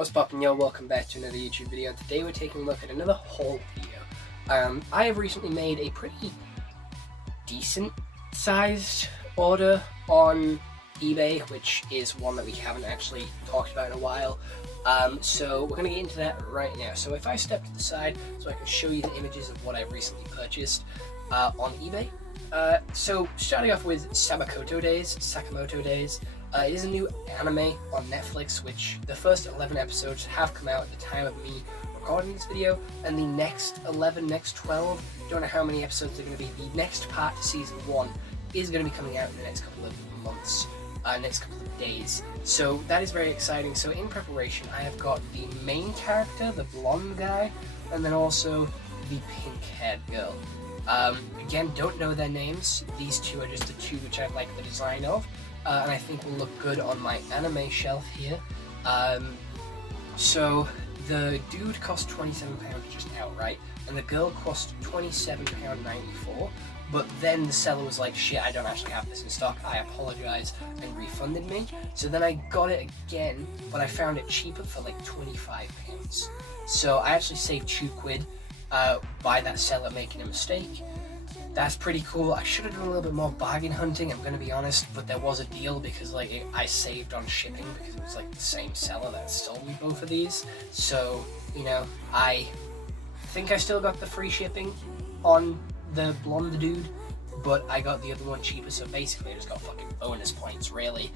What's poppin', yo? Welcome back to another YouTube video. Today we're taking a look at another haul video. I have recently made a pretty decent sized order on eBay, which is one that we haven't actually talked about in a while. So we're gonna get into that right now. So if I step to the side so I can show you the images of what I've recently purchased on eBay. So starting off with Sakamoto Days. It is a new anime on Netflix, which the first 11 episodes have come out at the time of me recording this video, and the next 12, don't know how many episodes they're going to be, the next part to season 1 is going to be coming out in the next couple of months, next couple of days. So that is very exciting. So in preparation, I have got the main character, the blonde guy, and then also the pink-haired girl. Again, don't know their names. These two are just the two which I like the design of. And I think will look good on my anime shelf here. So the dude cost £27 just outright, and the girl cost £27.94. But then the seller was like, shit, I don't actually have this in stock, I apologize, and refunded me. So then I got it again, but I found it cheaper for like £25. So I actually saved £2 by that seller making a mistake. That's pretty cool. I should have done a little bit more bargain hunting, I'm gonna be honest, but there was a deal because I saved on shipping because it was like the same seller that sold me both of these. So, you know, I think I still got the free shipping on the blonde dude, but I got the other one cheaper, so basically I just got fucking bonus points, really.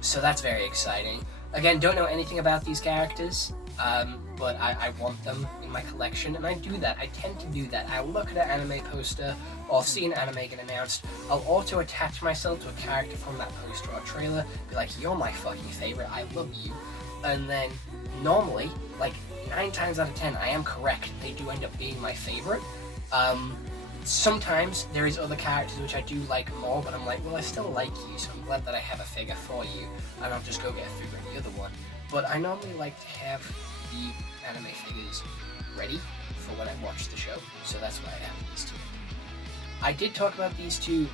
So that's very exciting. Again, don't know anything about these characters, but I want them in my collection, and I do that. I tend to do that. I'll look at an anime poster, or I'll see an anime get announced, I'll auto-attach myself to a character from that poster or trailer, be like, you're my fucking favorite, I love you, and then normally, like 9 times out of 10, I am correct, they do end up being my favorite. Sometimes there is other characters which I do like more, but I'm like, well, I still like you, so I'm glad that I have a figure for you, and I'll just go get a figure of the other one. But I normally like to have the anime figures ready for when I watch the show, so that's why I have these two. I did talk about these two,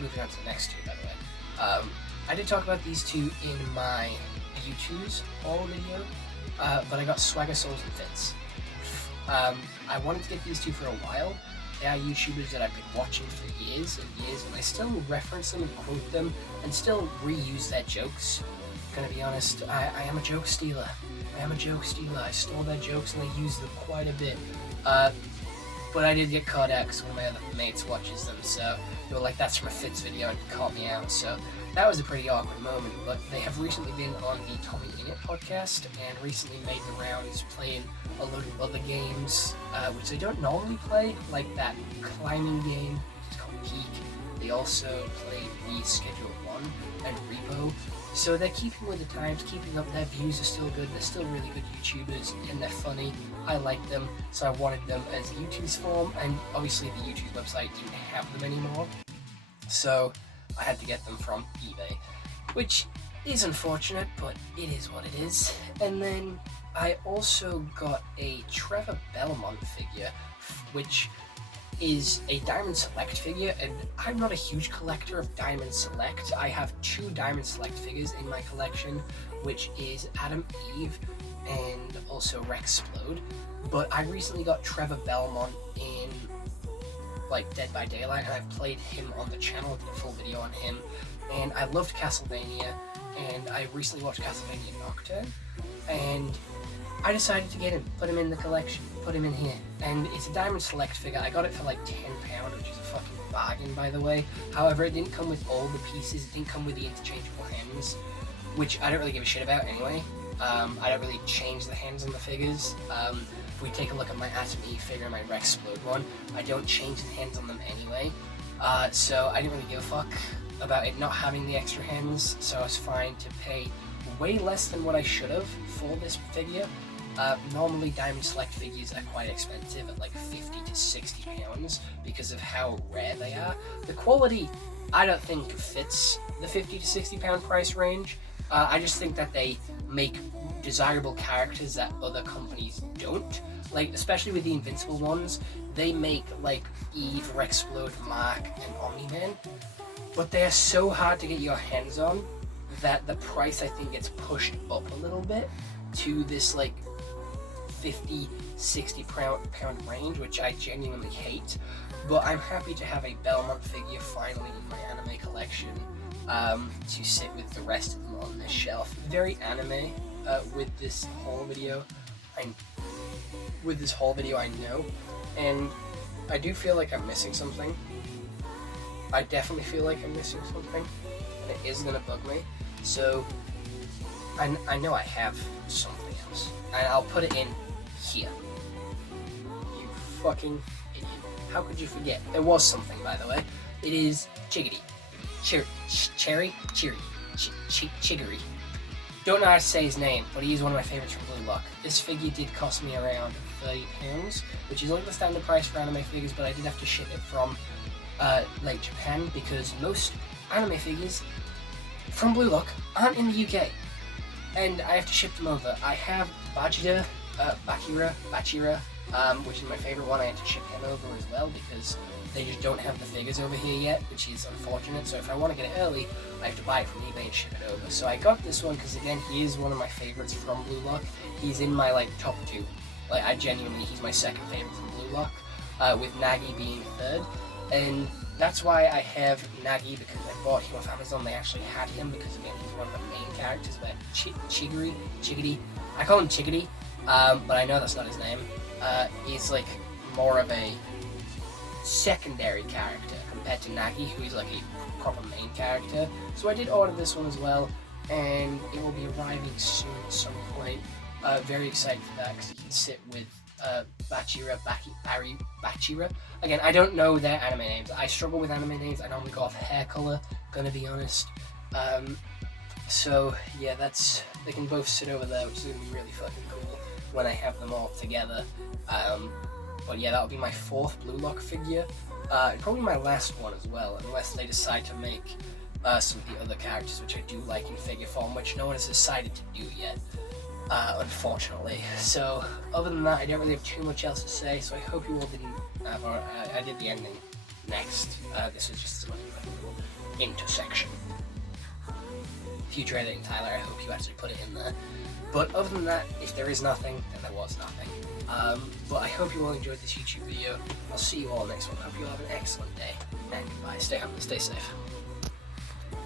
moving on to the next two, by the way. I did talk about these two in my YouTube's haul video, but I got Swagger Souls and Fits. I wanted to get these two for a while. They are YouTubers that I've been watching for years and years, and I still reference them and quote them, and still reuse their jokes. Gonna be honest, I am a joke stealer. I stole their jokes and I use them quite a bit. But I did get caught out because one of my other mates watches them, so they were like, that's from a Fits video, and he caught me out. So that was a pretty awkward moment, but they have recently been on the Tommy Innit podcast and recently made the rounds playing a load of other games, which they don't normally play, like that climbing game, it's called Peak. They also played Schedule 1 and Repo. So they're keeping with the times, keeping up, their views are still good, they're still really good YouTubers, and they're funny. I like them, so I wanted them as YouTube's form, and obviously the YouTube website didn't have them anymore. So I had to get them from eBay, which is unfortunate, but it is what it is. And then I also got a Trevor Belmont figure, which is a Diamond Select figure, and I'm not a huge collector of Diamond Select. I have 2 Diamond Select figures in my collection, which is Adam Eve and also Rexplode. But I recently got Trevor Belmont in like Dead by Daylight, and I've played him on the channel, did a full video on him, and I loved Castlevania, and I recently watched Castlevania Nocturne, and I decided to get him, put him in the collection, put him in here, and it's a Diamond Select figure. I got it for like £10, which is a fucking bargain, by the way. However, it didn't come with all the pieces, it didn't come with the interchangeable hands, which I don't really give a shit about anyway. I don't really change the hands on the figures. If we take a look at my Atom Eve figure and my Rexplode one, I don't change the hands on them anyway. So I didn't really give a fuck about it not having the extra hands, so I was fine to pay way less than what I should have for this figure. Normally Diamond Select figures are quite expensive at like £50 to £60 because of how rare they are. The quality, I don't think fits the £50 to £60 price range. I just think that they make desirable characters that other companies don't. Like, especially with the Invincible ones, they make like Eve, Rexplode, Mark, and Omni-Man, but they are so hard to get your hands on that the price, I think, gets pushed up a little bit. to this like 50-60 pound range, which I genuinely hate. But I'm happy to have a Belmont figure finally in my anime collection, to sit with the rest of them on this shelf. Very anime with this whole video. I know, and I do feel like I'm missing something. I definitely feel like I'm missing something, and it is gonna bug me. So I know I have something else, and I'll put it in here. You fucking idiot! How could you forget? There was something, by the way. It is Chiggity, Chiggery. Don't know how to say his name, but he's one of my favorites from Blue Lock. This figure did cost me around £30, which is like the standard price for anime figures, but I did have to ship it from like Japan, because most anime figures from Blue Lock aren't in the UK, and I have to ship them over. I have Bachira, which is my favorite one. I had to ship him over as well because they just don't have the figures over here yet, which is unfortunate. So if I want to get it early, I have to buy it from eBay and ship it over. So I got this one because, again, he is one of my favorites from Blue Lock. He's in my like top 2. Like, he's my second favorite from Blue Lock, with Nagi being third. And that's why I have Nagi, because I bought him off Amazon. They actually had him because, again, he's one of the main characters. But Chiggity, I call him Chiggity, but I know that's not his name. He's like more of a secondary character compared to Nagi, who is like a proper main character. So I did order this one as well, and it will be arriving soon at some point. Very excited for that because you can sit with Bachira. Again, I don't know their anime names. I struggle with anime names. I normally go off hair color, gonna be honest. So yeah, they can both sit over there, which is gonna be really fucking cool when I have them all together. But yeah, that'll be my 4th Blue Lock figure. Probably my last one as well, unless they decide to make some of the other characters, which I do like in figure form, which no one has decided to do yet, unfortunately. So other than that, I don't really have too much else to say, so I hope you all didn't I did the ending next. This was just a little intersection. Future editing, Tyler, I hope you actually put it in there. But other than that, if there is nothing, then there was nothing. But I hope you all enjoyed this YouTube video. I'll see you all next one. Hope you all have an excellent day, and goodbye. Stay humble, stay safe.